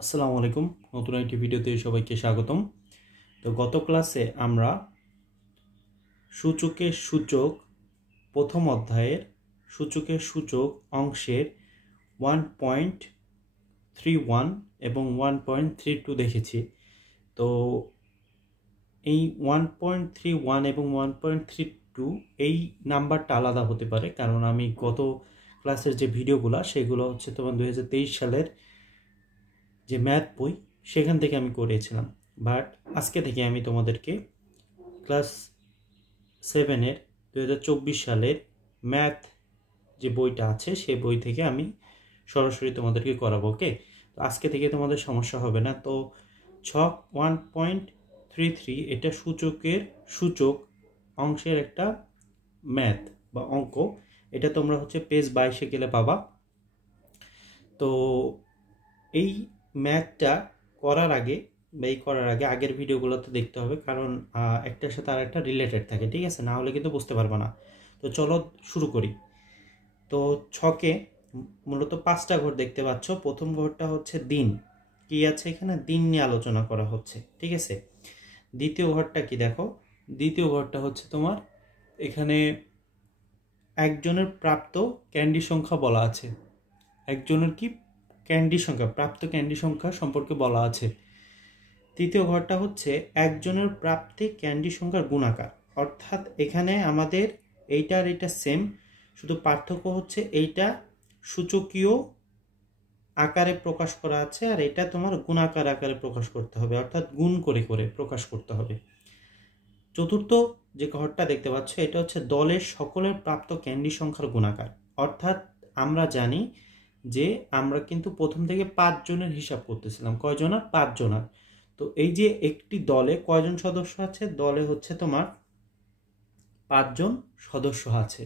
আসসালামু আলাইকুম। নতুন একটি ভিডিওতে সবাইকে স্বাগতম। তো গত ক্লাসে আমরা সূচকের সূচক প্রথম অধ্যায়ের সূচকের সূচক অংশের 1.31 এবং 1.32 দেখেছি। তো এই 1.31 এবং 1.32 এই নাম্বারটা আলাদা হতে পারে, কারণ আমি গত ক্লাসের যে ভিডিওগুলো সেগুলো হচ্ছে তোমার 2023 সালের যে ম্যাথ বই সেখান থেকে আমি করেছিলাম। বাট আজকে থেকে আমি তোমাদেরকে ক্লাস 7-এর 2024 সালের ম্যাথ যে বইটা আছে সেই বই থেকে আমি সরাসরি তোমাদেরকে করাবো। ওকে, তো আজকে থেকে তোমাদের সমস্যা হবে না। তো ছক 1.33 এটা সূচক অংশের একটা ম্যাথ বা অঙ্ক। এটা তোমরা হচ্ছে পেজ 22-এ গেলে পাবা। তো এই ম্যাথটা করার আগে আগের ভিডিওগুলোতে দেখতে হবে, কারণ একটার সাথে আর একটা রিলেটেড থাকে, ঠিক আছে? না হলে কিন্তু বুঝতে পারবে না। তো চলো শুরু করি। তো ছকে মূলত 5টা ঘর দেখতে পাচ্ছ। প্রথম ঘরটা হচ্ছে দিন, কি আছে এখানে? দিন নিয়ে আলোচনা করা হচ্ছে, ঠিক আছে। দ্বিতীয় ঘরটা কি দেখো, দ্বিতীয় ঘরটা হচ্ছে তোমার এখানে একজনের প্রাপ্ত ক্যান্ডি সংখ্যা বলা আছে। একজনের কি ক্যান্ডি সংখ্যা, প্রাপ্ত ক্যান্ডি সংখ্যা সম্পর্কে বলা আছে। তৃতীয় ঘরটা হচ্ছে একজনের প্রাপ্তি ক্যান্ডি সংখ্যার গুণাকার, অর্থাৎ এখানে আমাদের এইটা আর এটা সেম, শুধু পার্থক্য হচ্ছে এইটা সূচকীয় আকারে প্রকাশ করা আছে আর এটা তোমার গুণাকার আকারে প্রকাশ করতে হবে, অর্থাৎ গুণ করে করে প্রকাশ করতে হবে। চতুর্থ যে ঘরটা দেখতে পাচ্ছ এটা হচ্ছে দলের সকলের প্রাপ্ত ক্যান্ডি সংখ্যার গুণাকার, অর্থাৎ আমরা জানি যে আমরা কিন্তু প্রথম থেকে 5 জনের হিসাব করতেছিলাম। কয়জনার? 5 জনার। তো এই যে একটি দলে কয়জন সদস্য আছে? দলে হচ্ছে তোমার 5 জন সদস্য আছে।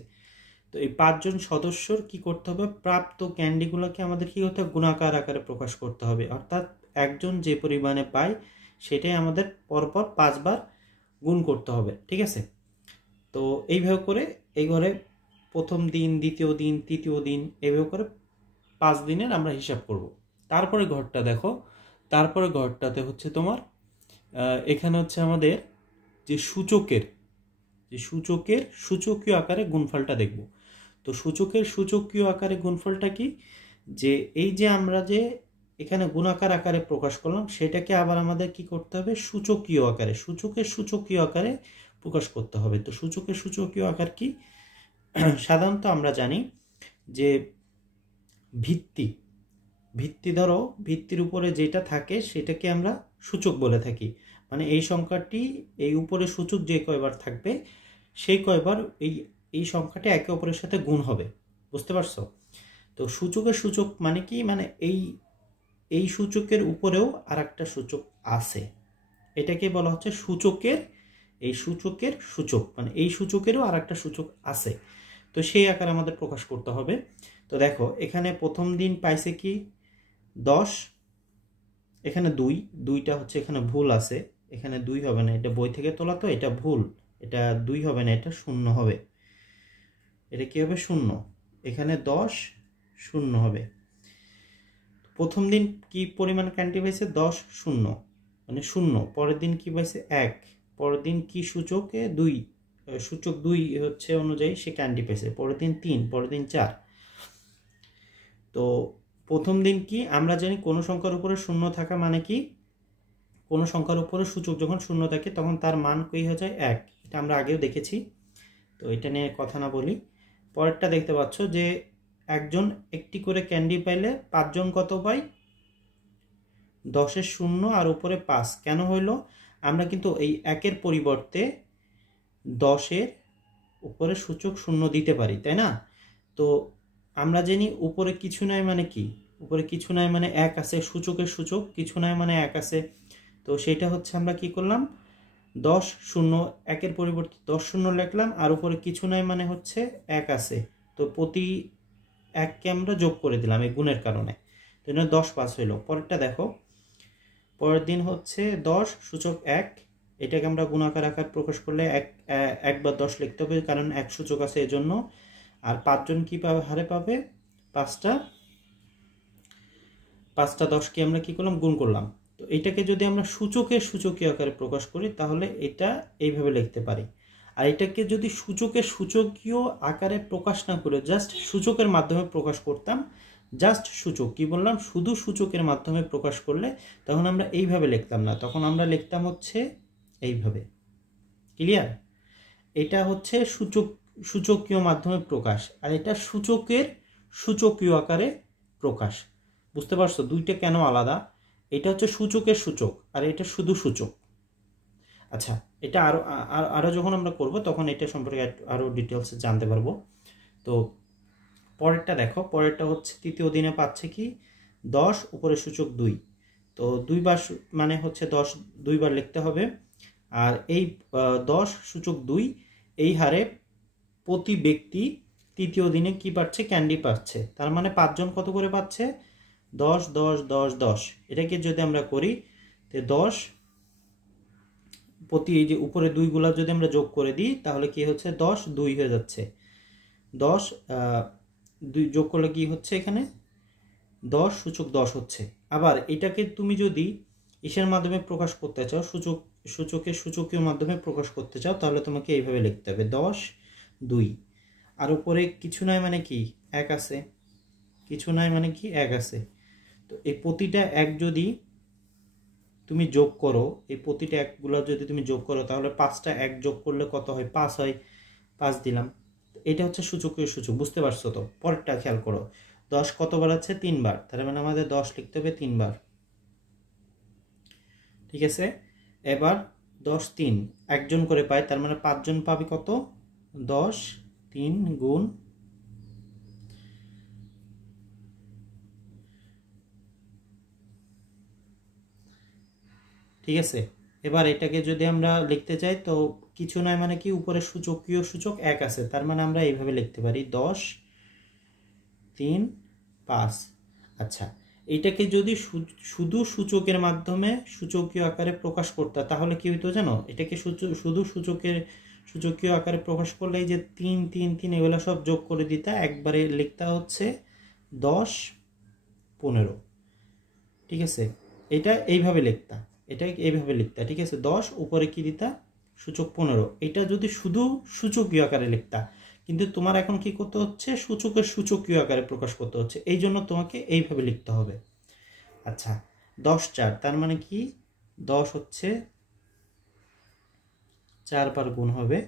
তো এই 5 জন সদস্যর কি করতে হবে? প্রাপ্ত ক্যান্ডিগুলোকে আমাদের কি করতে হবে? গুণাকার আকারে প্রকাশ করতে হবে, অর্থাৎ একজন যে পরিমাণে পায় সেটাই আমাদের পরপর 5 বার গুণ করতে হবে, ঠিক আছে? তো এইভাবে করে এই ঘরে প্রথম দিন, দ্বিতীয় দিন, তৃতীয় দিন, এইভাবে করে 5 দিনের আমরা হিসাব করব। তারপরে ঘরটা দেখো, তারপরে ঘরটাতে হচ্ছে তোমার এখানে হচ্ছে আমাদের যে সূচকীয় আকারে গুণফলটা দেখব। তো সূচকীয় আকারে গুণফলটা কি? যে এই যে আমরা যে এখানে গুণাকার আকারে প্রকাশ করলাম সেটাকে আবার আমাদের কি করতে হবে? সূচকীয় আকারে প্রকাশ করতে হবে। তো সূচকীয় আকার কি? সাধারণত আমরা জানি যে ধরো ভিত্তির উপরে যেটা থাকে সেটাকে আমরা সূচক বলে থাকি। মানে এই সংখ্যাটি এই উপরে সূচক যে কয়বার থাকবে সেই কয়বার এই সংখ্যাটি একে অপরের সাথে গুণ হবে। বুঝতে পারছো? তো সূচক মানে কি? মানে এই সূচকের উপরেও আর একটা সূচক আছে, এটাকে বলা হচ্ছে সূচকের সূচক, মানে এই সূচকেরও আর একটা সূচক আছে। তো সেই আকারে আমাদের প্রকাশ করতে হবে। তো দেখো এখানে প্রথম দিন পাইছে কি 10, এখানে 2টা হচ্ছে এখানে ভুল আছে, এখানে 2 হবে না, এটা বই থেকে তোলা, তো এটা ভুল, এটা 2 হবে না, এটা 0 হবে। এটা কি হবে? 0। এখানে 10 0 হবে। প্রথম দিন কি পরিমাণ ক্যান্ডি পাইছে? 10 0 মানে 0। পরের দিন কি পাইছে? 1। পরের দিন কি সূচকে 2, সূচক 2 হচ্ছে অনুযায়ী সে ক্যান্ডি পাইছে। পরের দিন 3, পরের দিন 4। তো প্রথম দিন কি আমরা জানি কোন সংখ্যার উপরে 0 থাকা মানে কি? কোন সংখ্যার উপরে সূচক যখন 0 থাকে তখন তার মান কি হয়ে যায়? 1। এটা আমরা আগেও দেখেছি, তো এটা নিয়ে কথা না বলি। পরেরটা দেখতে পাচ্ছ যে একজন একটি করে ক্যান্ডি পাইলে 5 জন কত পাই? 10-এর 0 আর উপরে 5 কেন হইলো? আমরা কিন্তু এই 1-এর পরিবর্তে 10-এর উপরে সূচক 0 দিতে পারি, তাই না? তো আমরা জানি উপরে কিছু নাই মানে কি? উপরে কিছু নাই মানে 1 আছে, সূচকের সূচক কিছু নাই মানে 1 আছে। তো সেটা হচ্ছে আমরা কি করলাম? 10 0, 1-এর পরিবর্তে 10 0 লিখলাম, আর উপরে কিছু নাই মানে হচ্ছে 1 আছে। তো প্রতি 1কে আমরা যোগ করে দিলাম এই গুণের কারণে। তো 10 5 হইল। পরেরটা দেখো, পরের দিন হচ্ছে 10 সূচক 1, এটাকে আমরা গুণাকার আকার প্রকাশ করলে 1 বা 10 লিখতে হবে, কারণ 1 সূচক আছে এজন্য। আর 5 জন কি হারে পাবে? 5টা 5টা 10কে আমরা কি করলাম, গুণ করলাম। তো এটাকে যদি আমরা সূচকের সূচকীয় আকারে প্রকাশ করি তাহলে এটা এইভাবে লিখতে পারি। আর এটাকে যদি সূচকের সূচকীয় আকারে প্রকাশ না করে জাস্ট সূচকের মাধ্যমে প্রকাশ করতাম, জাস্ট সূচক, কি বললাম, শুধু সূচকের মাধ্যমে প্রকাশ করলে তখন আমরা এইভাবে লিখতাম না, তখন আমরা লিখতাম হচ্ছে এইভাবে। ক্লিয়ার? এটা হচ্ছে সূচকীয় মাধ্যমে প্রকাশ, আর এটা সূচকের সূচকীয় আকারে প্রকাশ। বুঝতে পারছো দুইটা কেন আলাদা? এটা হচ্ছে সূচকের সূচক আর এটা শুধু সূচক। আচ্ছা, এটা আরো যখন আমরা করব তখন এটা সম্পর্কে আরো ডিটেলসে জানতে পারবো। তো পরেরটা দেখো, পরেরটা হচ্ছে তৃতীয় দিনে পাচ্ছে কি 10 উপরে সূচক 2। তো 2 বার মানে হচ্ছে 10 2বার লিখতে হবে। আর এই 10 সূচক 2 এই হারে প্রতি ব্যক্তি তৃতীয় দিনে কি পাচ্ছে, ক্যান্ডি পাচ্ছে। তার মানে 5 জন কত করে পাচ্ছে, 10 10 10 10। এটাকে যদি আমরা করি তো 10 প্রতি এই যে উপরে 2 গুলা যদি আমরা যোগ করে দিই তাহলে কি হচ্ছে, 10 2 হয়ে যাচ্ছে। 10 2 যোগ করলে কি হচ্ছে, এখানে 10 সূচক 10 হচ্ছে। আবার এটাকে তুমি যদি ইসের মাধ্যমে প্রকাশ করতে চাও, সূচকের সূচকীয় মাধ্যমে প্রকাশ করতে চাও, তাহলে তোমাকে এইভাবে লিখতে হবে 10 2। আর উপরে কিছু নাই মানে কি, 1 আছে, কিছু নাই মানে কি 1 আছে। তো এই প্রতিটা 1 যদি তুমি যোগ করো, এই প্রতিটা 1 গুলো যদি তুমি যোগ করো তাহলে 5টা 1 যোগ করলে কত হয়, 5 হয়। 5 দিলাম। এটা হচ্ছে সূচকীয় সূচক। বুঝতে পারছো তো? পরেরটা খেয়াল করো, 10 কতবার আছে, 3 বার। তার মানে আমাদের 10 লিখতে হবে 3 বার। ঠিক আছে? এবার 10 3 একজন করে পায়, তার মানে 5 জন পাবে কত, 10 3 গুণ, ঠিক আছে? এবার এটাকে যদি আমরা লিখতে চাই তো কিছু নয় মানে কি, উপরে সূচকীয় সূচক 1 আছে, তার মানে আমরা এইভাবে লিখতে পারি 10 3 5। আচ্ছা, এটাকে যদি শুধু সূচকের মাধ্যমে সূচকীয় আকারে প্রকাশ করতে তাহলে কি হইতো জানো, এটাকে শুধু সূচকীয় আকারে প্রকাশ করলে এই যে 3 3 3 এগুলো সব যোগ করে দিতা, একবারে লিখতা হচ্ছে 10 15। ঠিক আছে? এটা এইভাবে লিখতা, এটা এইভাবে লিখতা। ঠিক আছে? 10 উপরে কি দিতা, সূচক 15। এটা যদি শুধু সূচকীয় আকারে লিখতা, কিন্তু তোমার এখন কি করতে হচ্ছে, সূচকের সূচকীয় আকারে প্রকাশ করতে হচ্ছে, এই জন্য তোমাকে এইভাবে লিখতে হবে। আচ্ছা, 10 4 তার মানে কি, 10 হচ্ছে 4 বার গুণ হবে।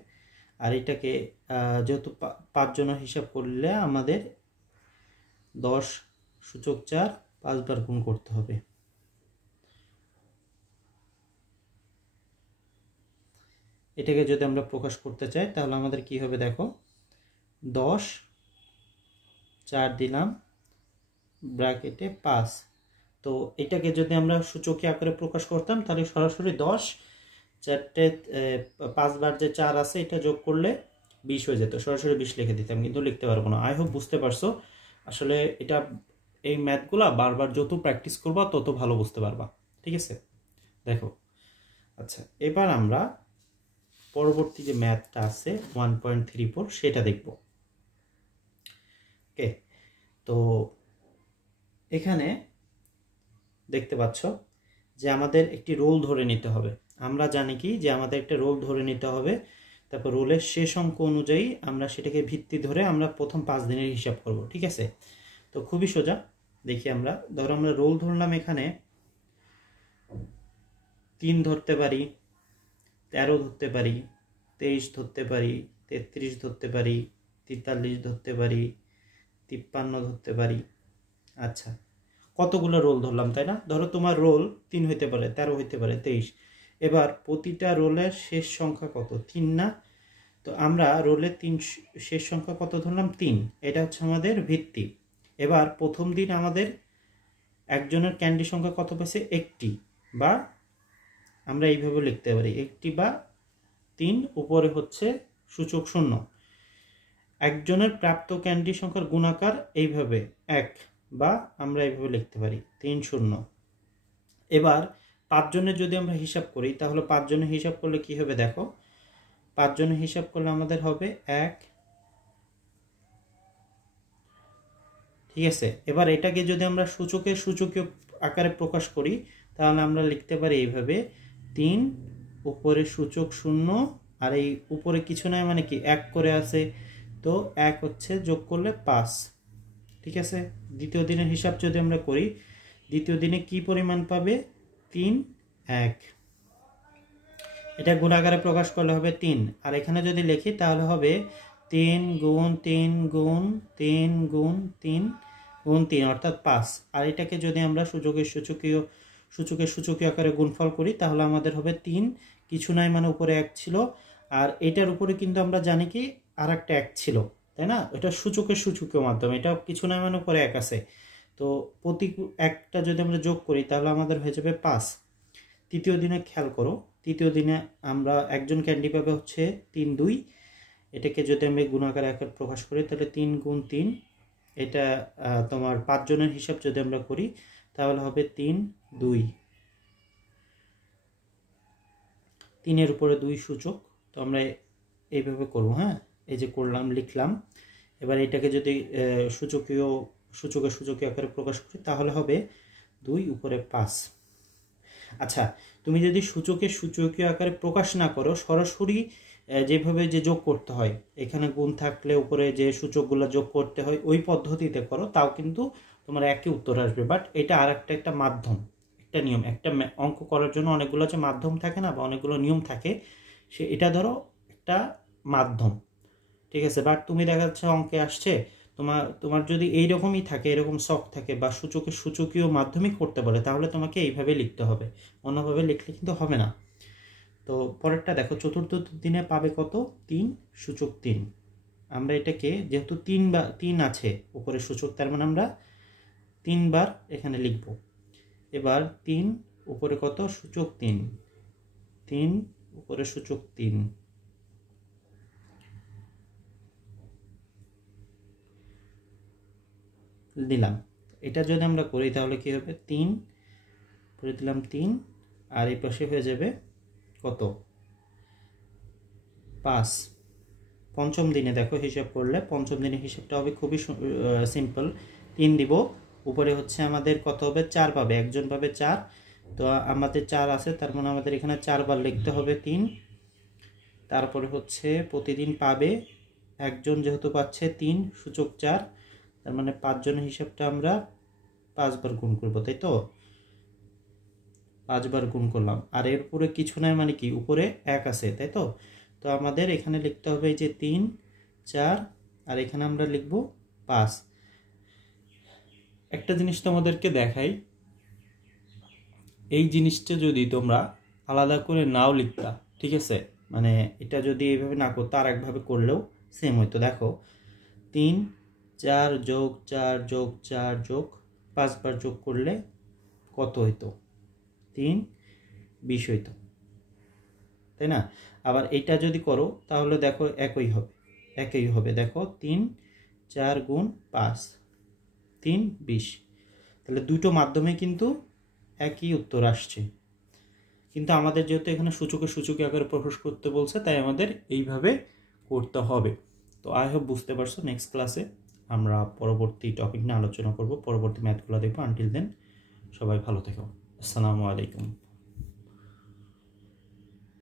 আর এটাকে যেহেতু 5 জনের হিসাব করলে আমাদের 10 সূচক 4 5 বার গুণ করতে হবে। এটাকে যদি আমরা প্রকাশ করতে চাই তাহলে আমাদের কি হবে দেখো, 10 4 দিলাম ব্র্যাকেটে 5। তো এটাকে যদি আমরা সূচকীয় আকারে প্রকাশ করতাম তাহলে সরাসরি 10 4টে 5 বার যে 4 আছে এটা যোগ করলে 20 হয়ে যেত, সরাসরি 20 লিখে দিতাম, কিন্তু লিখতে পারবো না। আই হোপ বুঝতে পারছো। আসলে এটা এই ম্যাথগুলা বারবার যত প্র্যাকটিস করবা তত ভালো বুঝতে পারবা। ঠিক আছে? দেখো, আচ্ছা এবার আমরা পরবর্তী যে ম্যাথটা আছে 1.34 সেটা দেখব। ওকে, তো এখানে দেখতে পাচ্ছ যে আমাদের একটি রোল ধরে নিতে হবে। আমরা জানি কি যে আমাদের একটা রোল ধরে নিতে হবে, তারপর রোলের শেষ অঙ্ক অনুযায়ী আমরা সেটাকে ভিত্তি ধরে আমরা প্রথম 5 দিনের হিসাব করব। ঠিক আছে? তো খুবই সোজা। দেখি আমরা, ধরো আমরা রোল ধরলাম, এখানে 3 ধরতে পারি, 13 ধরতে পারি, 23 ধরতে পারি, 33 ধরতে পারি, 43 ধরতে পারি, 53 ধরতে পারি। আচ্ছা, কতগুলো রোল ধরলাম, তাই না? ধরো তোমার রোল 3 হইতে পারে, 13 হইতে পারে, 23। এবার প্রতিটা রোলের শেষ সংখ্যা কত, 3 না? তো আমরা রোলের 3 শেষ সংখ্যা কত ধরলাম, 3। এটা হচ্ছে আমাদের ভিত্তি। এবার প্রথম দিন আমাদের একজনের ক্যান্ডি সংখ্যা কত পেয়েছে, 1টি, বা আমরা এইভাবে লিখতে পারি 1টি বা 3 উপরে হচ্ছে সূচক 0। একজনের প্রাপ্ত ক্যান্ডি সংখ্যার গুণাকার এইভাবে 1, বা আমরা এইভাবে লিখতে পারি 3 0। এবার 5 জনের যদি আমরা হিসাব করি তাহলে 5 জনের হিসাব করলে কি হবে দেখো, 5 জনের হিসাব করলে আমাদের হবে 1, ঠিক আছে। এবার এটাকে যদি আমরা সূচকের সূচকীয় আকারে প্রকাশ করি তাহলে আমরা লিখতে পারি এইভাবে 3 উপরে সূচক 0 আর এই উপরে কিছু নয় মানে কি 1 করে আছে, তো 1 হচ্ছে যোগ করলে 5। ঠিক আছে। দ্বিতীয় দিনের হিসাব যদি আমরা করি, দ্বিতীয় দিনে কি পরিমাণ পাবে 3 1, এটা গুণাকারে প্রকাশ করলে হবে 3, আর এখানে যদি লিখি তাহলে হবে 3 গুণ 3 গুণ 3 গুণ 3 গুণ 3 অর্থাৎ 5। আর এটাকে যদি আমরা সূচকের সূচকীয় আকারে গুণফল করি তাহলে আমাদের হবে 3 কিছু নাই মানে উপরে 1 ছিল, আর এটার উপরে কিন্তু আমরা জানি কি আর একটা 1 ছিল, তাই না? এটা সূচকীয় মাধ্যমে, এটা কিছু নাই মানে উপরে 1 আছে, তো প্রতি একটা যদি আমরা যোগ করি তাহলে আমাদের হয়ে যাবে 5। তৃতীয় দিনে খেয়াল করো, তৃতীয় দিনে আমরা একজন ক্যান্ডি পাবে হচ্ছে 3 2, এটাকে যদি আমি গুণাকারে আকারে প্রকাশ করি তাহলে 3 গুণ 3, এটা তোমার 5 জনের হিসাব যদি আমরা করি তাহলে হবে 3 2, 3 উপরে 2 সূচক, তো আমরা এইভাবে করব। হ্যাঁ, এই যে করলাম, লিখলাম। এবার এটাকে যদি সূচকীয় আকারে প্রকাশ করি তাহলে হবে 2 উপরে 5। আচ্ছা, তুমি যদি সূচকীয় আকারে প্রকাশ না করো, সরাসরি যেভাবে যে যোগ করতে হয়, এখানে গুণ থাকলে উপরে যে সূচকগুলো যোগ করতে হয় ওই পদ্ধতিতে করো, তাও কিন্তু তোমার একই উত্তর আসবে। বাট এটা আর একটা মাধ্যম, একটা নিয়ম, একটা অঙ্ক করার জন্য অনেকগুলো যে মাধ্যম থাকে না, বা অনেকগুলো নিয়ম থাকে, এটা ধরো একটা মাধ্যম। ঠিক আছে। বাট তুমি দেখা যাচ্ছে অঙ্কে আসছে তোমার যদি এইরকমই থাকে, এরকম শখ থাকে, বা সূচকীয় মাধ্যমিক করতে বলে, তাহলে তোমাকে এইভাবে লিখতে হবে, অন্যভাবে লিখলে কিন্তু হবে না। তো পরেরটা দেখো, চতুর্থ দিনে পাবে কত 3 সূচক 3। আমরা এটাকে যেহেতু 3 আছে উপরে সূচক, তার মানে আমরা 3 বার এখানে লিখব। এবার 3 উপরে কত সূচক 3, 3 উপরে সূচক 3 দিলাম। এটা যদি আমরা করি তাহলে কি হবে 3 করে দিলাম 3, আর এই পাশে হয়ে যাবে কত 5। পঞ্চম দিনে দেখো হিসাব করলে পঞ্চম দিনের হিসাবটা হবে খুবই সিম্পল। 3 দিব, উপরে হচ্ছে আমাদের কত হবে 4 পাবে, একজন পাবে 4, তো আমাদের 4 আছে, তার মানে আমাদের এখানে 4 বার লিখতে হবে 3। তারপরে হচ্ছে প্রতিদিন পাবে একজন, যেহেতু পাচ্ছে 3 সূচক 4, তার মানে 5 জনের হিসাবটা আমরা 5 বার গুণ করব, তাই তো 5 বার গুণ করলাম। আর এর উপরে কিছু নাই মানে কি উপরে 1 আছে, তাই তো। তো আমাদের এখানে লিখতে হবে যে 3 4, আর এখানে আমরা লিখব 5। একটা জিনিস তোমাদেরকে দেখাই, এই জিনিসটা যদি তোমরা আলাদা করে নাও লিখতা, ঠিক আছে, মানে এটা যদি এইভাবে না করতো আর একভাবে করলেও সেম হইতো। দেখো 3 4 যোগ 4 যোগ 4 যোগ 5 বার যোগ করলে কত হইতো 3 20 হইতো, তাই না? আবার এটা যদি করো তাহলে দেখো একই হবে। দেখো 3 4 গুণ 5 3 20, তাহলে দুটো মাধ্যমে কিন্তু একই উত্তর আসছে। কিন্তু আমাদের যেহেতু এখানে সূচকীয় আকারে প্রকাশ করতে বলছে, তাই আমাদের এইভাবে করতে হবে। তো আই হোপ বুঝতে পারছো। নেক্সট ক্লাসে আমরা পরবর্তী টপিক নিয়ে আলোচনা করব, পরবর্তী ম্যাথগুলো দেখবো। আনটিল দেন সবাই ভালো থেকো। আসসালামু আলাইকুম।